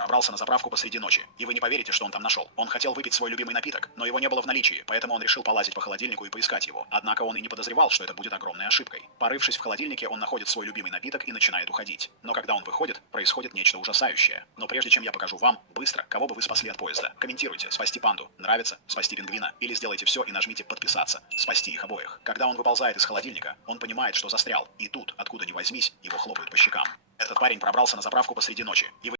пробрался на заправку посреди ночи, и вы не поверите, что он там нашел. Он хотел выпить свой любимый напиток, но его не было в наличии, поэтому он решил полазить по холодильнику и поискать его. Однако он и не подозревал, что это будет огромной ошибкой. Порывшись в холодильнике, он находит свой любимый напиток и начинает уходить. Но когда он выходит, происходит нечто ужасающее. Но прежде чем я покажу вам, быстро, кого бы вы спасли от поезда. Комментируйте, спасти панду, нравится, спасти пингвина, или сделайте все и нажмите подписаться, спасти их обоих. Когда он выползает из холодильника, он понимает, что застрял, и тут, откуда ни возьмись, его хлопают по щекам. Этот парень пробрался на заправку посреди ночи, и вы